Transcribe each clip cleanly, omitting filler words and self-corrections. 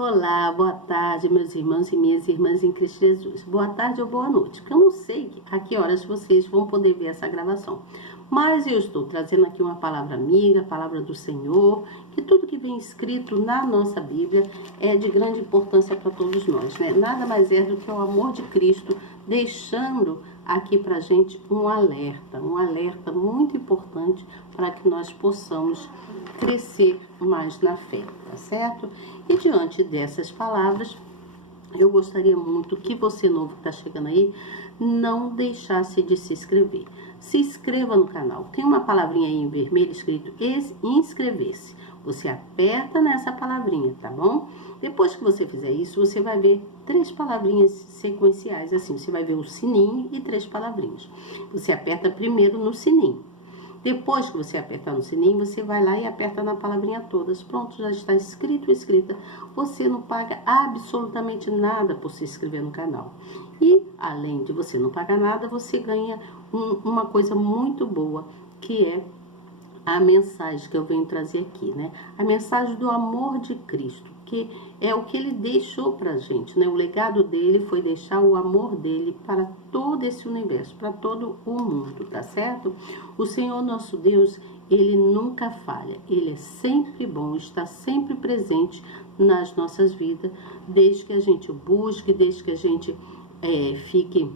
Olá, boa tarde, meus irmãos e minhas irmãs em Cristo Jesus. Boa tarde ou boa noite, porque eu não sei a que horas vocês vão poder ver essa gravação. Mas eu estou trazendo aqui uma palavra amiga, a palavra do Senhor, que tudo que vem escrito na nossa Bíblia é de grande importância para todos nós, né? Nada mais é do que o amor de Cristo, deixando aqui para a gente um alerta muito importante para que nós possamos crescer mais na fé, tá certo? E diante dessas palavras, eu gostaria muito que você novo que está chegando aí, não deixasse de se inscrever. Se inscreva no canal. Tem uma palavrinha aí em vermelho escrito inscrever-se. Você aperta nessa palavrinha, tá bom? Depois que você fizer isso, você vai ver 3 palavrinhas sequenciais, assim. Você vai ver o sininho e 3 palavrinhas. Você aperta primeiro no sininho. Depois que você apertar no sininho, você vai lá e aperta na palavrinha todas. Pronto, já está inscrito ou inscrita. Você não paga absolutamente nada por se inscrever no canal. E, além de você não pagar nada, você ganha uma coisa muito boa, que é a mensagem que eu venho trazer aqui, né? A mensagem do amor de Cristo, que é o que ele deixou pra gente, né? O legado dele foi deixar o amor dele para todo esse universo, para todo o mundo, tá certo? O Senhor nosso Deus, ele nunca falha, ele é sempre bom, está sempre presente nas nossas vidas, desde que a gente o busque, desde que a gente fique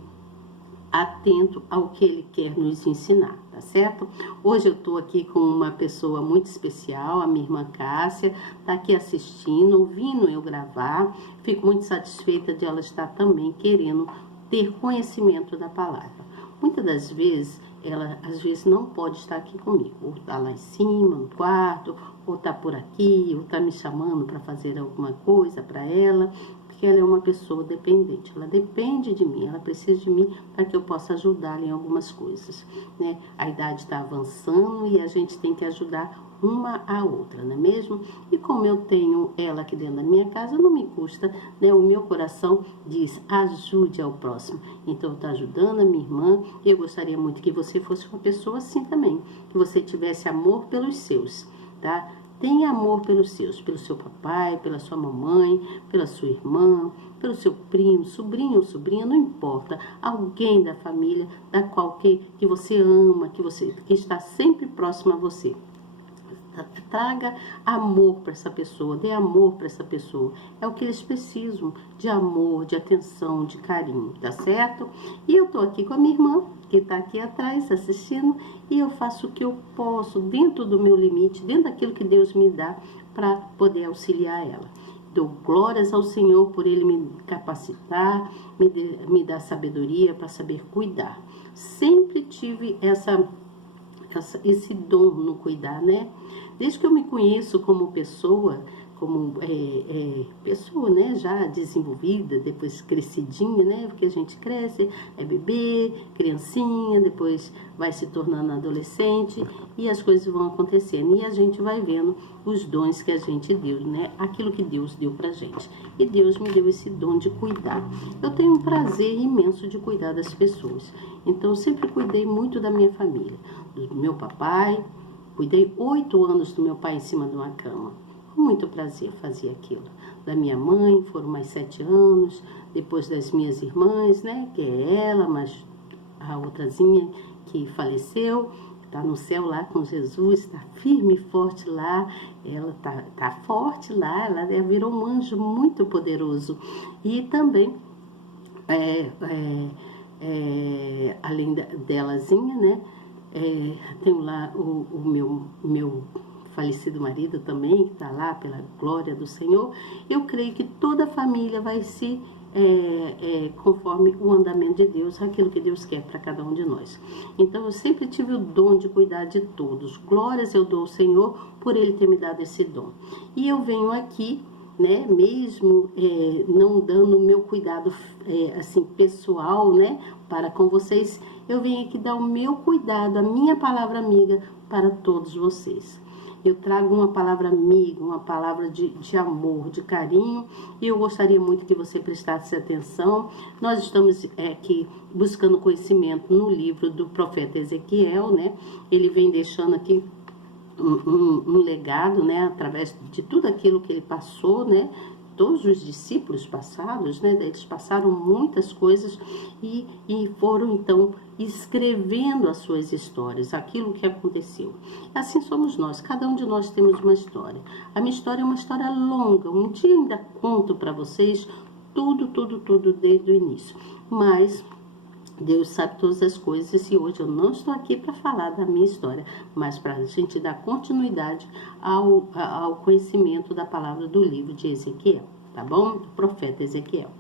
atento ao que ele quer nos ensinar, tá certo? Hoje eu tô aqui com uma pessoa muito especial, a minha irmã Cássia, tá aqui assistindo, ouvindo eu gravar. Fico muito satisfeita de ela estar também querendo ter conhecimento da palavra. Muitas das vezes, ela às vezes não pode estar aqui comigo, ou tá lá em cima, no quarto, ou tá por aqui, ou tá me chamando para fazer alguma coisa para ela, porque ela é uma pessoa dependente, ela depende de mim, ela precisa de mim para que eu possa ajudá-la em algumas coisas, né? A idade está avançando e a gente tem que ajudar uma a outra, não é mesmo? E como eu tenho ela aqui dentro da minha casa, não me custa, né? O meu coração diz, ajude ao próximo. Então, eu estou ajudando a minha irmã, e eu gostaria muito que você fosse uma pessoa assim também, que você tivesse amor pelos seus, tá? Tenha amor pelos seus, pelo seu papai, pela sua mamãe, pela sua irmã, pelo seu primo, sobrinho ou sobrinha, não importa. Alguém da família, da qual que você ama, que está sempre próximo a você. Traga amor para essa pessoa, dê amor para essa pessoa. É o que eles precisam, de amor, de atenção, de carinho, tá certo? E eu tô aqui com a minha irmã, que tá aqui atrás assistindo, e eu faço o que eu posso, dentro do meu limite, dentro daquilo que Deus me dá, para poder auxiliar ela. Dou glórias ao Senhor por Ele me capacitar, me dar sabedoria para saber cuidar. Sempre tive esse dom no cuidar, né? Desde que eu me conheço como pessoa, pessoa, né, já desenvolvida, depois crescidinha, né, porque a gente cresce, é bebê, criancinha, depois vai se tornando adolescente e as coisas vão acontecendo e a gente vai vendo os dons que a gente deu, né, aquilo que Deus deu pra gente. E Deus me deu esse dom de cuidar. Eu tenho um prazer imenso de cuidar das pessoas. Então, eu sempre cuidei muito da minha família, do meu papai. Cuidei 8 anos do meu pai em cima de uma cama. Com muito prazer fazia aquilo. Da minha mãe foram mais 7 anos. Depois das minhas irmãs, né? Que é ela, mas a outrazinha que faleceu. Está no céu lá com Jesus, está firme e forte lá. Ela tá forte lá. Ela virou um anjo muito poderoso. E também, além delazinha, né? Tenho lá o meu falecido marido também, que está lá pela glória do Senhor. Eu creio que toda a família vai se conforme o andamento de Deus, aquilo que Deus quer para cada um de nós. Então, eu sempre tive o dom de cuidar de todos. Glórias eu dou ao Senhor por Ele ter me dado esse dom. E eu venho aqui, né, mesmo não dando o meu cuidado assim pessoal, né, para com vocês, eu venho aqui dar o meu cuidado, a minha palavra amiga para todos vocês. Eu trago uma palavra amiga, uma palavra de amor, de carinho, e eu gostaria muito que você prestasse atenção. Nós estamos aqui buscando conhecimento no livro do profeta Ezequiel, né? Ele vem deixando aqui um legado, né? Através de tudo aquilo que ele passou, né? todos os discípulos passados, né? Eles passaram muitas coisas e foram então escrevendo as suas histórias, aquilo que aconteceu. Assim somos nós, cada um de nós temos uma história. A minha história é uma história longa, um dia ainda conto para vocês tudo desde o início. Mas Deus sabe todas as coisas e hoje eu não estou aqui para falar da minha história, mas para a gente dar continuidade ao conhecimento da palavra do livro de Ezequiel, tá bom? Do profeta Ezequiel.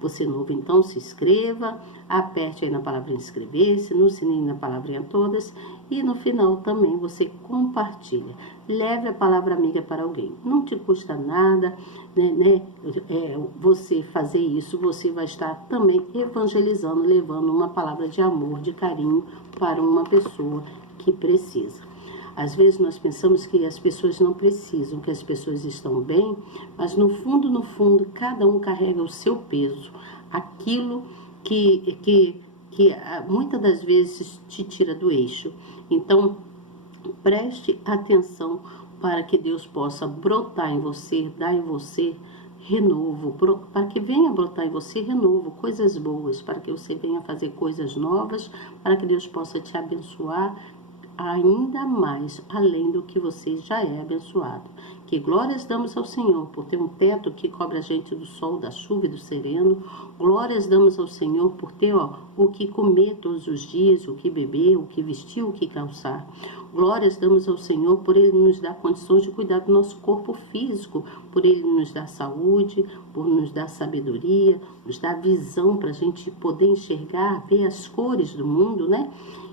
Você novo, então, se inscreva, aperte aí na palavra inscrever-se, no sininho na palavrinha todas e no final também você compartilha. Leve a palavra amiga para alguém. Não te custa nada, né? Você fazer isso, você vai estar também evangelizando, levando uma palavra de amor, de carinho para uma pessoa que precisa. Às vezes nós pensamos que as pessoas não precisam, que as pessoas estão bem, mas no fundo, cada um carrega o seu peso, aquilo que muitas das vezes te tira do eixo. Então, preste atenção para que Deus possa brotar em você, dar em você renovo, para que venha brotar em você renovo, coisas boas, para que você venha fazer coisas novas, para que Deus possa te abençoar ainda mais, além do que você já é abençoado. Que glórias damos ao Senhor por ter um teto que cobre a gente do sol, da chuva e do sereno. Glórias damos ao Senhor por ter o que comer todos os dias, o que beber, o que vestir, o que calçar. Glórias damos ao Senhor por Ele nos dar condições de cuidar do nosso corpo físico, por Ele nos dar saúde, por nos dar sabedoria, nos dar visão para a gente poder enxergar, ver as cores do mundo, né?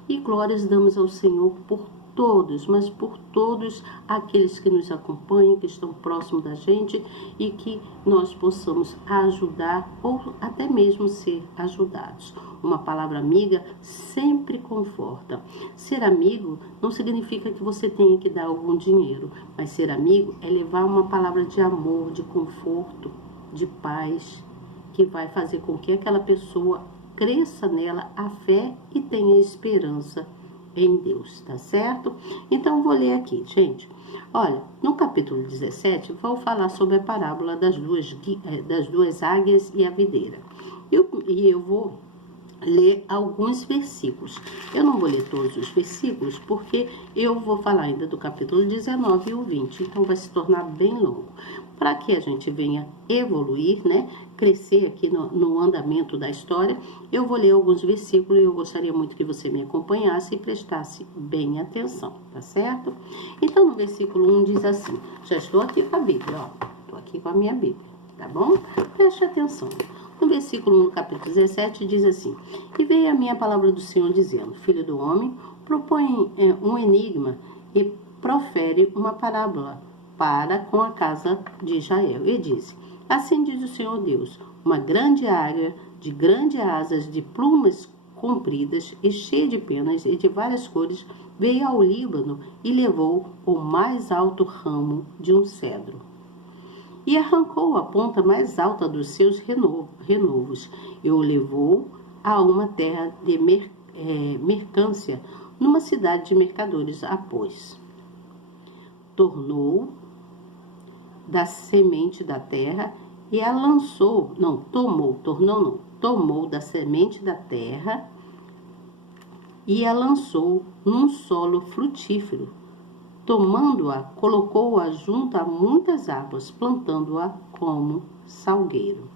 E glórias damos ao Senhor por todos, mas por todos aqueles que nos acompanham, que estão próximos da gente e que nós possamos ajudar ou até mesmo ser ajudados. Uma palavra amiga sempre conforta. Ser amigo não significa que você tenha que dar algum dinheiro, mas ser amigo é levar uma palavra de amor, de conforto, de paz, que vai fazer com que aquela pessoa cresça nela a fé e tenha esperança em Deus, tá certo? Então, vou ler aqui, gente. Olha, no capítulo 17, vou falar sobre a parábola das duas águias e a videira. E eu vou ler alguns versículos. Eu não vou ler todos os versículos, porque eu vou falar ainda do capítulo 19 e o 20, então vai se tornar bem longo. Para que a gente venha evoluir, né, crescer aqui no andamento da história, eu vou ler alguns versículos e eu gostaria muito que você me acompanhasse e prestasse bem atenção, tá certo? Então, no versículo 1 diz assim, já estou aqui com a Bíblia, ó, estou aqui com a minha Bíblia, tá bom? Preste atenção. No versículo 1 do capítulo 17 diz assim, e veio a minha palavra do Senhor dizendo, filho do homem, propõe um enigma e profere uma parábola para com a casa de Israel. E diz, assim diz o Senhor Deus, uma grande águia de grandes asas, de plumas compridas e cheia de penas e de várias cores, veio ao Líbano e levou o mais alto ramo de um cedro. E arrancou a ponta mais alta dos seus renovos, e o levou a uma terra de mercância, numa cidade de mercadores a pôs. Tomou da semente da terra e a lançou, tomou da semente da terra e a lançou num solo frutífero. Tomando-a, colocou-a junto a muitas águas, plantando-a como salgueiro.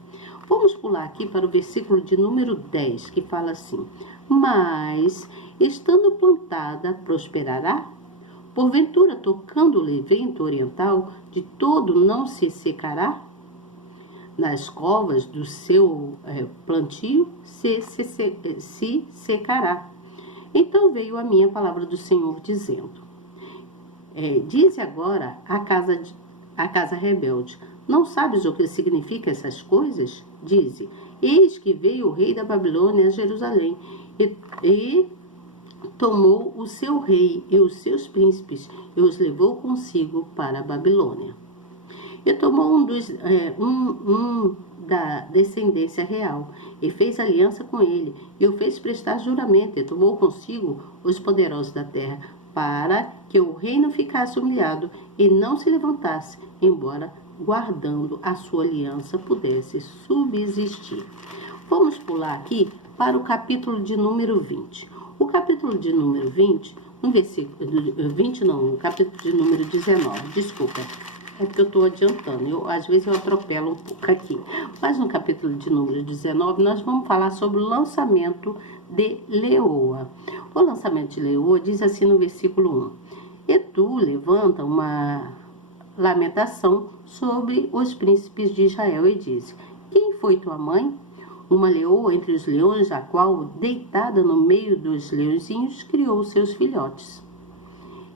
Vamos pular aqui para o versículo de número 10, que fala assim, mas, estando plantada, prosperará? Porventura, tocando-lhe vento oriental, de todo não se secará? Nas covas do seu plantio se secará. Então veio a minha palavra do Senhor, dizendo, dize agora a casa rebelde, não sabes o que significa essas coisas? Dize, eis que veio o rei da Babilônia a Jerusalém e tomou o seu rei e os seus príncipes e os levou consigo para a Babilônia. E tomou da descendência real e fez aliança com ele e o fez prestar juramento e tomou consigo os poderosos da terra para que o reino ficasse humilhado e não se levantasse, embora guardando a sua aliança, pudesse subsistir. Vamos pular aqui para o capítulo de número 20. O capítulo de número 20, no versículo 20 não, no capítulo de número 19, desculpa, é porque eu estou adiantando, às vezes eu atropelo um pouco aqui. Mas no capítulo de número 19, nós vamos falar sobre o lançamento de Leoa. O lançamento de Leoa diz assim no versículo 1. E tu levanta uma lamentação sobre os príncipes de Israel e diz: quem foi tua mãe? Uma leoa entre os leões, a qual, deitada no meio dos leõezinhos, criou seus filhotes.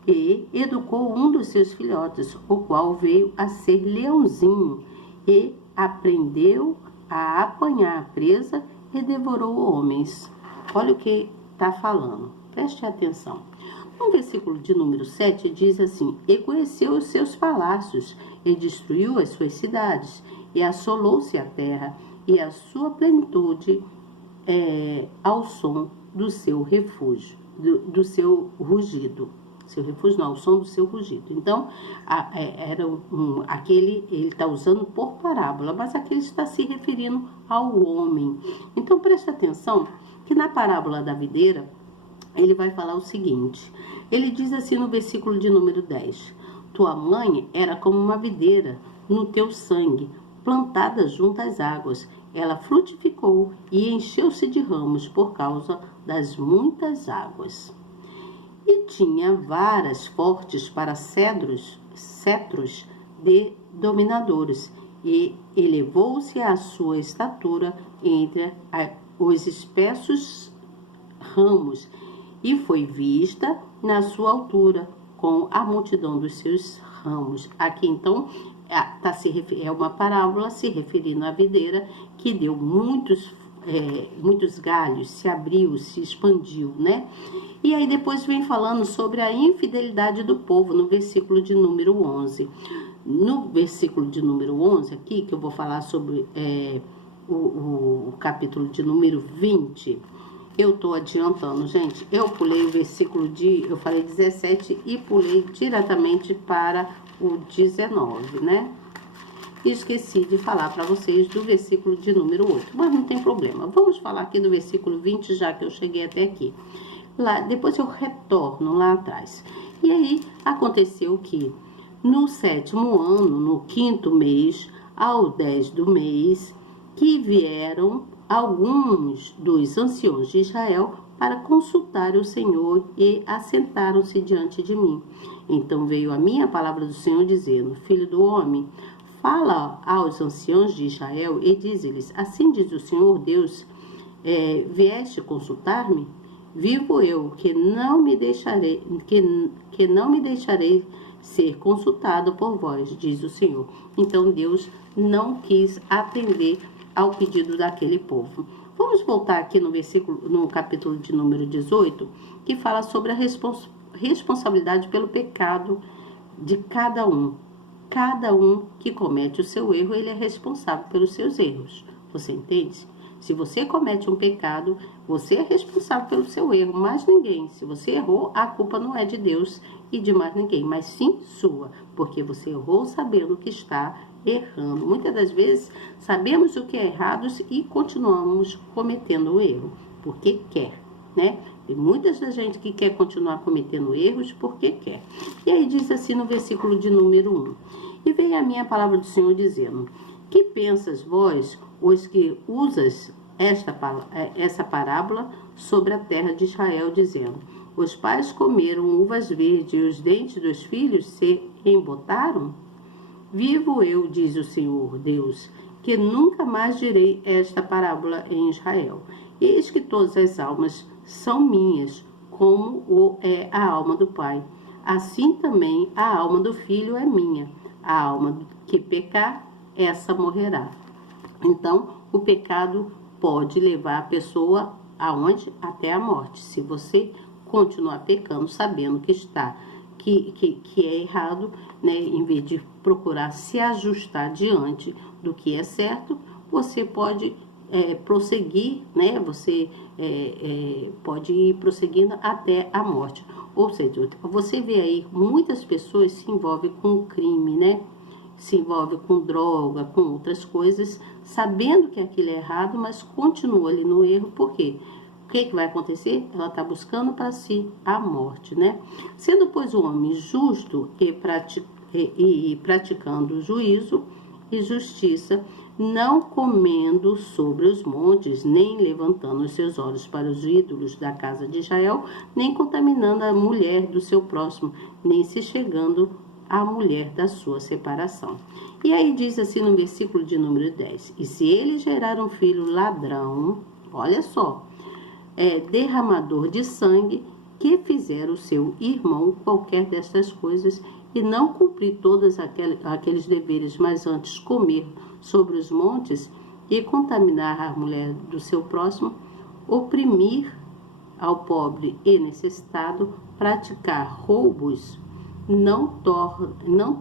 E educou um dos seus filhotes, o qual veio a ser leãozinho, e aprendeu a apanhar a presa e devorou homens. Olha o que está falando, preste atenção. No versículo de número 7 diz assim: e conheceu os seus palácios, e destruiu as suas cidades, e assolou-se a terra, e a sua plenitude ao som do seu refúgio, do seu rugido. Seu refúgio não, ao som do seu rugido. Então, aquele, ele está usando por parábola, mas aqui ele está se referindo ao homem. Então, preste atenção que na parábola da videira, ele vai falar o seguinte, ele diz assim no versículo de número 10, tua mãe era como uma videira no teu sangue, plantada junto às águas, ela frutificou e encheu-se de ramos por causa das muitas águas. E tinha varas fortes para cetros de dominadores, e elevou-se a sua estatura entre os espessos ramos, e foi vista na sua altura com a multidão dos seus ramos. Aqui então é uma parábola se referindo à videira que deu muitos galhos, se abriu, se expandiu, né? E aí depois vem falando sobre a infidelidade do povo no versículo de número 11. No versículo de número 11 aqui, que eu vou falar sobre o capítulo de número 20, eu tô adiantando, gente. Eu pulei o versículo eu falei 17 e pulei diretamente para o 19, né? E esqueci de falar para vocês do versículo de número 8, mas não tem problema. Vamos falar aqui do versículo 20, já que eu cheguei até aqui. Depois eu retorno lá atrás. E aí aconteceu que no 7º ano, no 5º mês, ao 10 do mês, que vieram alguns dos anciãos de Israel para consultar o Senhor e assentaram-se diante de mim. Então veio a minha palavra do Senhor dizendo: filho do homem, fala aos anciãos de Israel e diz-lhes: assim diz o Senhor Deus, vieste consultar-me? Vivo eu, que não me deixarei ser consultado por vós, diz o Senhor. Então Deus não quis atender ao pedido daquele povo. Vamos voltar aqui no capítulo de número 18, que fala sobre a responsabilidade pelo pecado de cada um. Cada um que comete o seu erro, ele é responsável pelos seus erros. Você entende? Se você comete um pecado, você é responsável pelo seu erro, mais ninguém. Se você errou, a culpa não é de Deus e de mais ninguém, mas sim sua, porque você errou sabendo que está errando. Muitas das vezes sabemos o que é errado e continuamos cometendo o erro, porque quer, né? E muitas da gente que quer continuar cometendo erros porque quer. E aí diz assim no versículo de número 1. E veio a minha palavra do Senhor dizendo: que pensas vós, os que usas essa parábola sobre a terra de Israel, dizendo: os pais comeram uvas verdes e os dentes dos filhos se embotaram? Vivo eu, diz o Senhor Deus, que nunca mais direi esta parábola em Israel. Eis que todas as almas são minhas, como é a alma do Pai. Assim também a alma do Filho é minha. A alma que pecar, essa morrerá. Então, o pecado pode levar a pessoa aonde? Até a morte. Se você continuar pecando, sabendo que é errado, né? Em vez de procurar se ajustar diante do que é certo, você pode prosseguir, né? Você pode ir prosseguindo até a morte. Ou seja, você vê aí muitas pessoas se envolvem com o crime, né? se envolve com droga, com outras coisas, sabendo que aquilo é errado, mas continua ali no erro. Por quê? O que vai acontecer? Ela está buscando para si a morte, né? Sendo, pois, o homem justo e praticando o juízo e justiça, não comendo sobre os montes, nem levantando os seus olhos para os ídolos da casa de Israel, nem contaminando a mulher do seu próximo, nem se chegando à mulher da sua separação. E aí diz assim no versículo de número 10, e se ele gerar um filho ladrão, olha só, derramador de sangue, que fizer o seu irmão qualquer destas coisas, e não cumprir todos aqueles deveres, mas antes comer sobre os montes e contaminar a mulher do seu próximo, oprimir ao pobre e necessitado, praticar roubos, não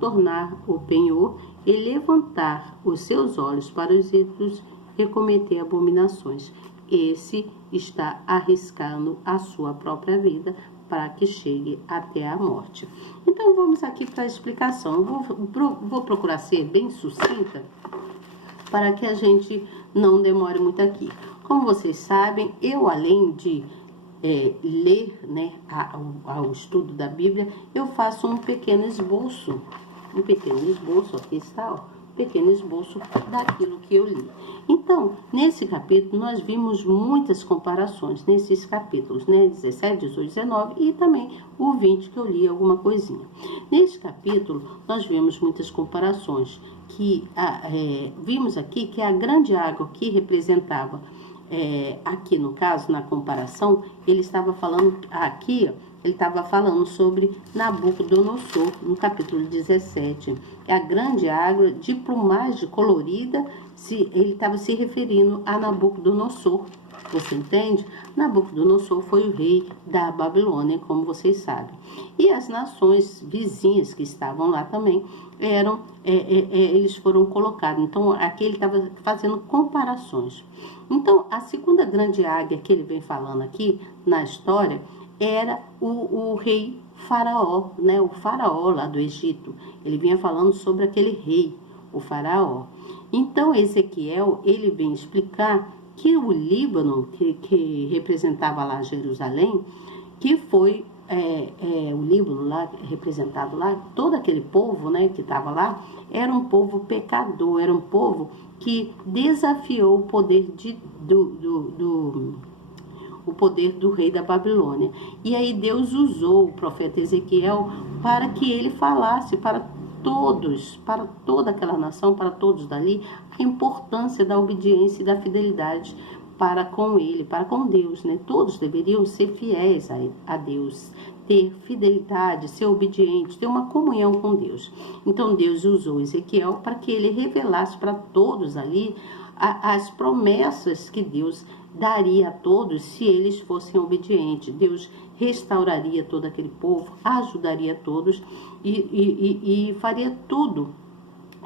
tornar o penhor e levantar os seus olhos para os ídolos e cometer abominações. Esse está arriscando a sua própria vida para que chegue até a morte. Então vamos aqui para a explicação. Vou procurar ser bem sucinta para que a gente não demore muito aqui. Como vocês sabem, eu além de ler, né, ao estudo da Bíblia, eu faço um pequeno esboço, aqui está, ó, pequeno esboço daquilo que eu li. Então, nesse capítulo, nós vimos muitas comparações, nesses capítulos, né, 17, 18, 19 e também o 20, que eu li alguma coisinha. Nesse capítulo, nós vimos muitas comparações, que vimos aqui que a grande água que representava, aqui no caso, na comparação, ele estava falando aqui, ele estava falando sobre Nabucodonosor, no capítulo 17. A grande água de plumagem colorida, ele estava se referindo a Nabucodonosor. Você entende? Nabucodonosor foi o rei da Babilônia, como vocês sabem. E as nações vizinhas que estavam lá também, eles foram colocados. Então, aqui ele estava fazendo comparações. Então, a segunda grande águia que ele vem falando aqui na história era o rei Faraó, né? O Faraó lá do Egito. Ele vinha falando sobre aquele rei, o Faraó. Então, Ezequiel, ele vem explicar que o Líbano, que representava lá Jerusalém, que foi o Líbano lá, representado lá, todo aquele povo, né, que estava lá, era um povo pecador, era um povo que desafiou o poder o poder do rei da Babilônia. E aí Deus usou o profeta Ezequiel para que ele falasse para todos, para toda aquela nação, para todos dali, a importância da obediência e da fidelidade para com ele, para com Deus, né? Todos deveriam ser fiéis a Deus, ter fidelidade, ser obediente, ter uma comunhão com Deus. Então Deus usou Ezequiel para que ele revelasse para todos ali as promessas que Deus daria a todos se eles fossem obedientes. Deus restauraria todo aquele povo, ajudaria todos e faria tudo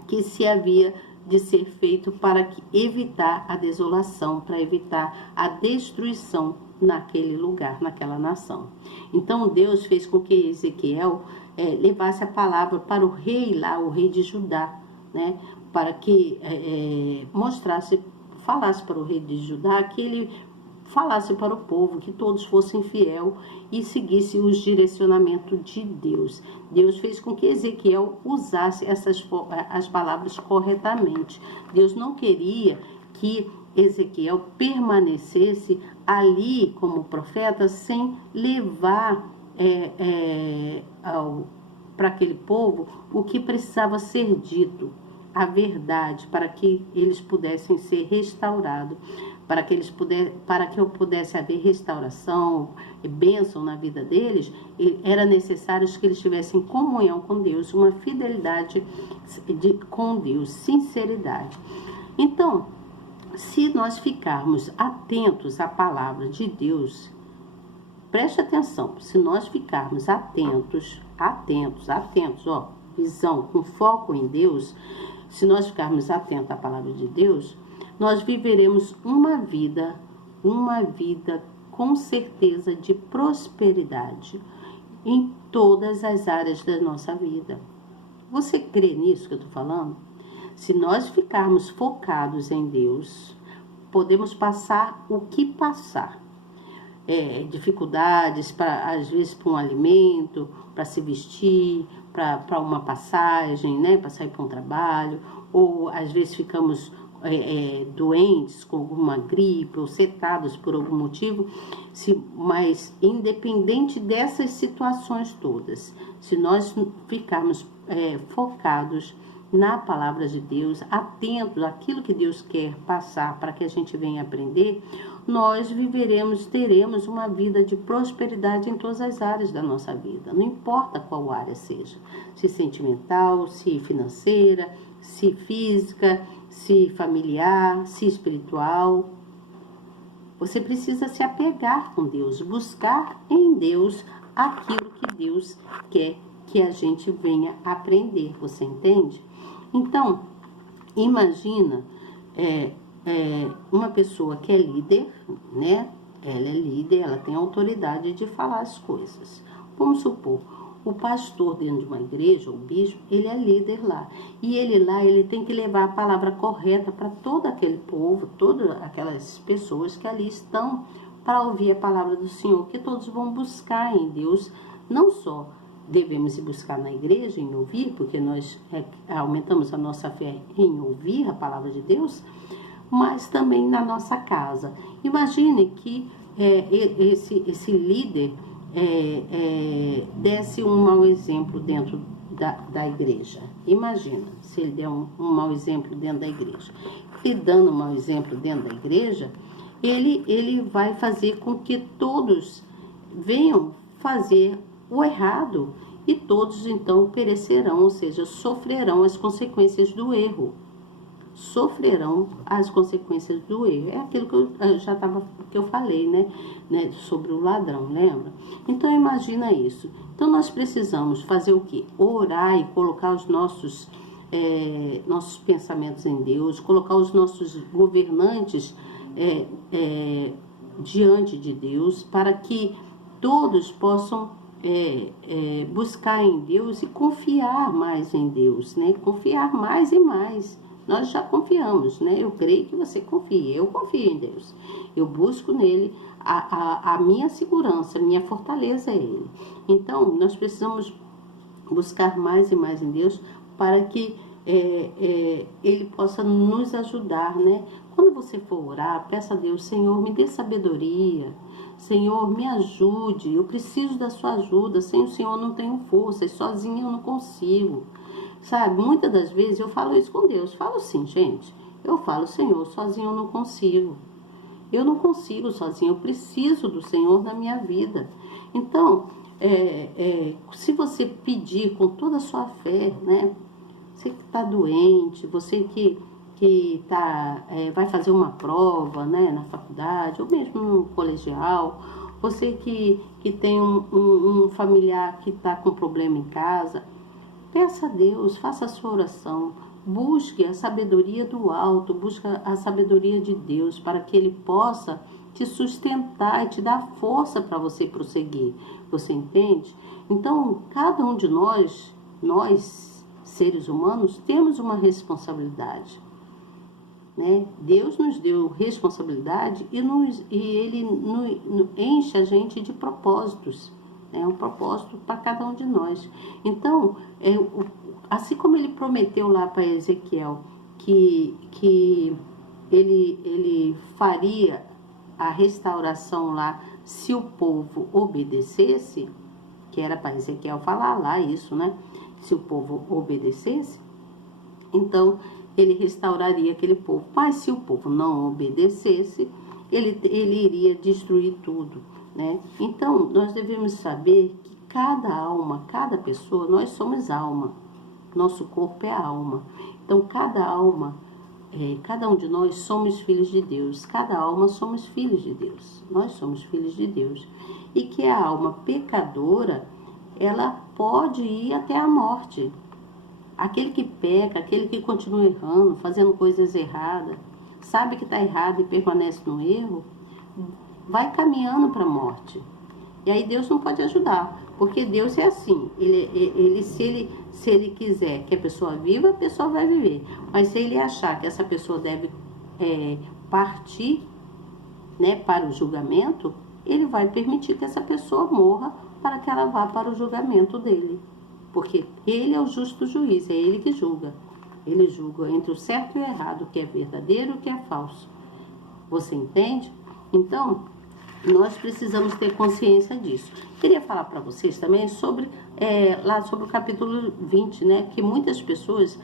que se havia de ser feito para evitar a desolação, para evitar a destruição naquele lugar, naquela nação. Então Deus fez com que Ezequiel levasse a palavra para o rei lá, o rei de Judá, né, para que falasse para o rei de Judá, que ele falasse para o povo, que todos fossem fiéis e seguissem os direcionamentos de Deus. Deus fez com que Ezequiel usasse as palavras corretamente. Deus não queria que Ezequiel permanecesse ali como profeta sem levar para aquele povo o que precisava ser dito, a verdade, para que eles pudessem ser restaurados, para que eu pudesse haver restauração, bênção na vida deles, era necessário que eles tivessem comunhão com Deus, uma fidelidade com Deus, sinceridade. Então, se nós ficarmos atentos à palavra de Deus, preste atenção, se nós ficarmos atentos, ó, visão com foco em Deus, se nós ficarmos atentos à palavra de Deus, nós viveremos uma vida com certeza de prosperidade em todas as áreas da nossa vida. Você crê nisso que eu estou falando? Se nós ficarmos focados em Deus, podemos passar o que passar. Dificuldades, às vezes para um alimento, para se vestir, para uma passagem, né, para sair para um trabalho, ou às vezes ficamos doentes com alguma gripe ou setados por algum motivo, mas independente dessas situações todas, se nós ficarmos focados na palavra de Deus, atentos àquilo que Deus quer passar para que a gente venha aprender, nós teremos uma vida de prosperidade em todas as áreas da nossa vida, não importa qual área seja, se sentimental, se financeira, se física, se familiar, se espiritual. Você precisa se apegar com Deus, buscar em Deus aquilo que Deus quer que a gente venha aprender, você entende? Então, imagina uma pessoa que é líder, né? Ela é líder, ela tem autoridade de falar as coisas. Vamos supor, o pastor dentro de uma igreja, o bispo, ele é líder lá. E ele tem que levar a palavra correta para todo aquele povo, todas aquelas pessoas que ali estão para ouvir a palavra do Senhor, que todos vão buscar em Deus, não só devemos ir buscar na igreja, em ouvir, porque nós aumentamos a nossa fé em ouvir a palavra de Deus, mas também na nossa casa. Imagine que esse líder desse um mau exemplo dentro da igreja. Imagina se ele der um mau exemplo dentro da igreja. E dando um mau exemplo dentro da igreja, ele vai fazer com que todos venham fazer o errado e todos então perecerão, ou seja, sofrerão as consequências do erro. Sofrerão as consequências do erro. É aquilo que eu falei, né, sobre o ladrão, lembra? Então imagina isso. Então nós precisamos fazer o quê? Orar e colocar os nossos pensamentos em Deus, colocar os nossos governantes diante de Deus, para que todos possam buscar em Deus e confiar mais em Deus, né? Confiar mais e mais. Nós já confiamos, né? Eu creio que você confie. Eu confio em Deus. Eu busco nele a minha segurança, a minha fortaleza é Ele. Então, nós precisamos buscar mais e mais em Deus para que Ele possa nos ajudar, né? Quando você for orar, peça a Deus: Senhor, me dê sabedoria. Senhor, me ajude. Eu preciso da sua ajuda. Sem o Senhor eu não tenho força. Sozinha eu não consigo. Sabe, muitas das vezes eu falo isso com Deus. Falo assim, gente. Eu falo: Senhor, sozinho eu não consigo. Eu não consigo sozinho. Eu preciso do Senhor na minha vida. Então, se você pedir com toda a sua fé, né? Você que está doente, você que vai fazer uma prova, né, na faculdade, ou mesmo no colegial, você que tem um familiar que está com problema em casa, peça a Deus, faça a sua oração, busque a sabedoria do alto, busque a sabedoria de Deus, para que Ele possa te sustentar e te dar força para você prosseguir. Você entende? Então, cada um de nós, seres humanos, temos uma responsabilidade. Né? Deus nos deu responsabilidade e Ele enche a gente de propósitos. É um propósito para cada um de nós. Então, assim como Ele prometeu lá para Ezequiel que ele faria a restauração lá se o povo obedecesse, que era para Ezequiel falar lá isso, né? Se o povo obedecesse, então Ele restauraria aquele povo. Mas se o povo não obedecesse, ele iria destruir tudo, né? Então, nós devemos saber que cada alma, cada pessoa, nós somos alma. Nosso corpo é a alma. Então, cada alma, cada um de nós somos filhos de Deus. Cada alma somos filhos de Deus. Nós somos filhos de Deus. E que a alma pecadora, ela pode ir até a morte. Aquele que peca, aquele que continua errando, fazendo coisas erradas, sabe que está errado e permanece no erro, vai caminhando para a morte. E aí Deus não pode ajudar, Porque Deus é assim, se ele quiser que a pessoa viva, a pessoa vai viver. Mas se ele achar que essa pessoa deve partir, né, para o julgamento, ele vai permitir que essa pessoa morra para que ela vá para o julgamento dele. Porque ele é o justo juiz, é ele que julga. Ele julga entre o certo e o errado, o que é verdadeiro e o que é falso. Você entende? Então, nós precisamos ter consciência disso. Queria falar para vocês também sobre, lá sobre o capítulo 20, né? Que muitas pessoas,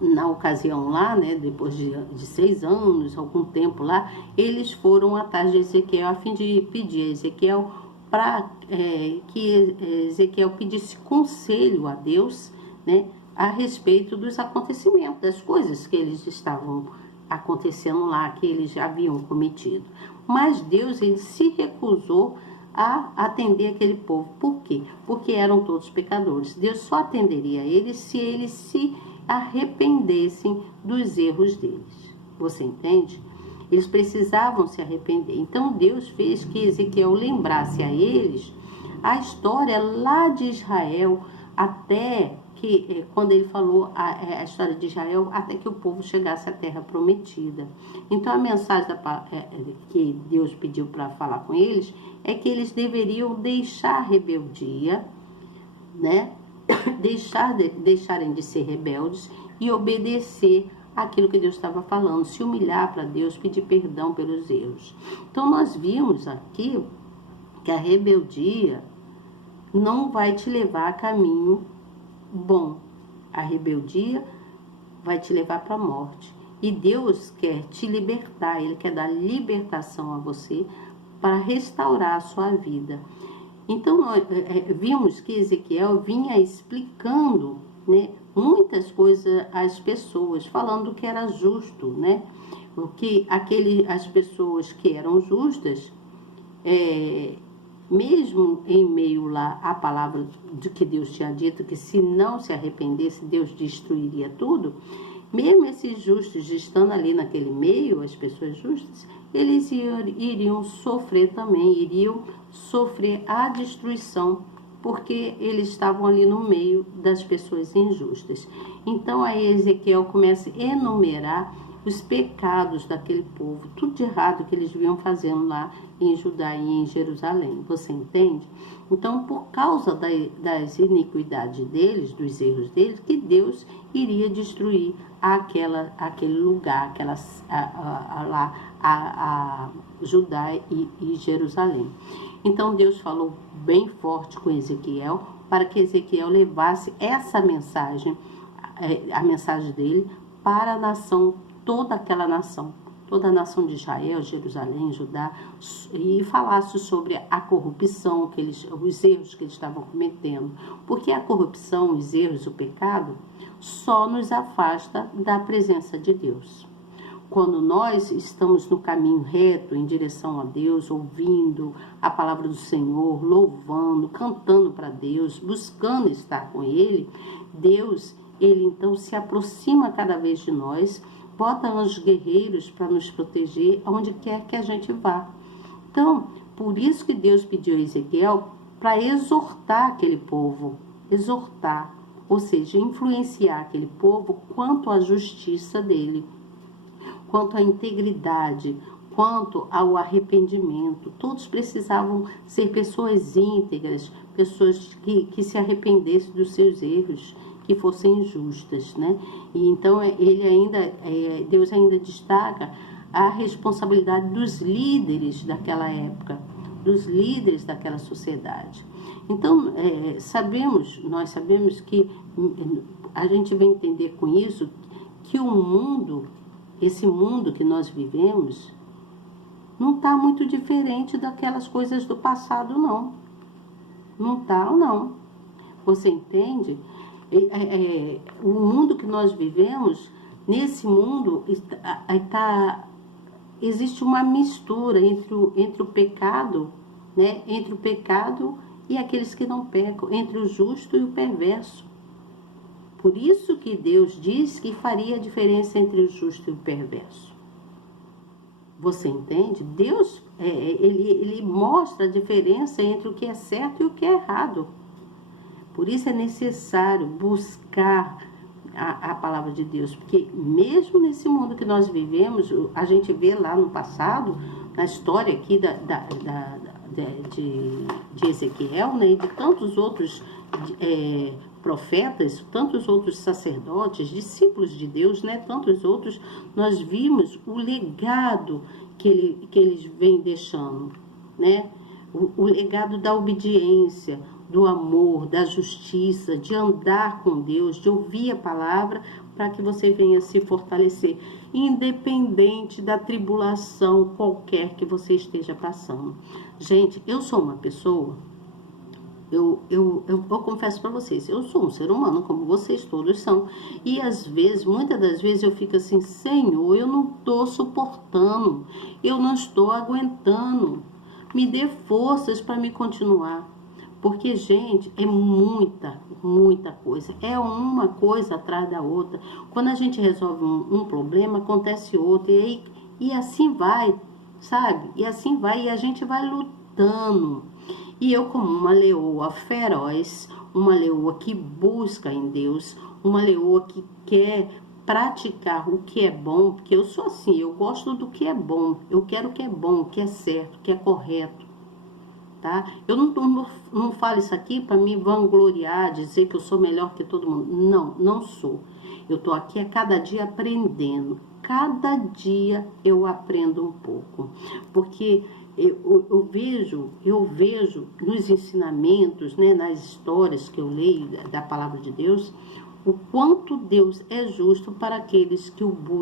na ocasião lá, né? Depois de 6 anos, algum tempo lá, eles foram atrás de Ezequiel a fim de pedir a Ezequiel para que Ezequiel pedisse conselho a Deus, né? A respeito dos acontecimentos, das coisas que eles estavam acontecendo lá, que eles já haviam cometido. Mas Deus, ele se recusou a atender aquele povo. Por quê? Porque eram todos pecadores. Deus só atenderia a eles se eles se arrependessem dos erros deles. Você entende? Eles precisavam se arrepender. Então Deus fez que Ezequiel lembrasse a eles a história lá de Israel, até que, quando ele falou a história de Israel, até que o povo chegasse à terra prometida. Então, a mensagem que Deus pediu para falar com eles é que eles deveriam deixar a rebeldia, né? Deixarem de ser rebeldes e obedecer aquilo que Deus estava falando, se humilhar para Deus, pedir perdão pelos erros. Então, nós vimos aqui que a rebeldia não vai te levar a caminho bom. A rebeldia vai te levar para a morte. E Deus quer te libertar, Ele quer dar libertação a você para restaurar a sua vida. Então, nós vimos que Ezequiel vinha explicando, né, muitas coisas às pessoas, falando que era justo, né? Porque as pessoas que eram justas, mesmo em meio lá à palavra de que Deus tinha dito, que se não se arrependesse, Deus destruiria tudo, mesmo esses justos estando ali naquele meio, as pessoas justas, eles iriam sofrer também, iriam sofrer a destruição, porque eles estavam ali no meio das pessoas injustas. Então aí Ezequiel começa a enumerar os pecados daquele povo, tudo de errado que eles vinham fazendo lá em Judá e em Jerusalém. Você entende? Então, por causa das iniquidades deles, dos erros deles, que Deus iria destruir aquele lugar, a Judá e Jerusalém. Então, Deus falou bem forte com Ezequiel, para que Ezequiel levasse essa mensagem, a mensagem dele, para a nação, toda aquela nação, toda a nação de Israel, Jerusalém, Judá, e falasse sobre a corrupção, os erros que eles estavam cometendo. Porque a corrupção, os erros, o pecado, só nos afasta da presença de Deus. Quando nós estamos no caminho reto, em direção a Deus, ouvindo a palavra do Senhor, louvando, cantando para Deus, buscando estar com Ele, Deus, Ele então se aproxima cada vez de nós, bota anjos guerreiros para nos proteger aonde quer que a gente vá. Então, por isso que Deus pediu a Ezequiel para exortar aquele povo, exortar, ou seja, influenciar aquele povo quanto à justiça dele, quanto à integridade, quanto ao arrependimento. Todos precisavam ser pessoas íntegras, pessoas que se arrependessem dos seus erros, que fossem justas, né? E então Deus ainda destaca a responsabilidade dos líderes daquela época, dos líderes daquela sociedade. Então, nós sabemos que a gente vai entender com isso que o mundo, esse mundo que nós vivemos, não está muito diferente daquelas coisas do passado, não. Não está, não. Você entende? O mundo que nós vivemos, nesse mundo, existe uma mistura entre o pecado, né? Entre o pecado e aqueles que não pecam, entre o justo e o perverso. Por isso que Deus diz que faria a diferença entre o justo e o perverso. Você entende? Deus, ele mostra a diferença entre o que é certo e o que é errado. Por isso é necessário buscar a palavra de Deus, porque mesmo nesse mundo que nós vivemos, a gente vê lá no passado, na história aqui de Ezequiel, né, e de tantos outros profetas, tantos outros sacerdotes, discípulos de Deus, né, tantos outros, nós vimos o legado que eles vêm deixando, né, o legado da obediência, do amor, da justiça, de andar com Deus, de ouvir a palavra, para que você venha se fortalecer, independente da tribulação qualquer que você esteja passando. Gente, eu sou uma pessoa, eu confesso para vocês, eu sou um ser humano, como vocês todos são, e às vezes, muitas das vezes eu fico assim, Senhor, eu não estou suportando, eu não estou aguentando, me dê forças para me continuar. Porque, gente, é muita coisa. É uma coisa atrás da outra. Quando a gente resolve um problema, acontece outro. E assim vai, sabe? E assim vai. E a gente vai lutando. E eu, como uma leoa feroz, uma leoa que busca em Deus, uma leoa que quer praticar o que é bom, porque eu sou assim, eu gosto do que é bom. Eu quero o que é bom, o que é certo, o que é correto. Tá? Eu não falo isso aqui para me vangloriar, dizer que eu sou melhor que todo mundo. Não, não sou. Eu estou aqui a cada dia aprendendo. Cada dia eu aprendo um pouco. Porque eu vejo nos ensinamentos, né, nas histórias que eu leio da palavra de Deus, o quanto Deus é justo para aqueles que o buscam.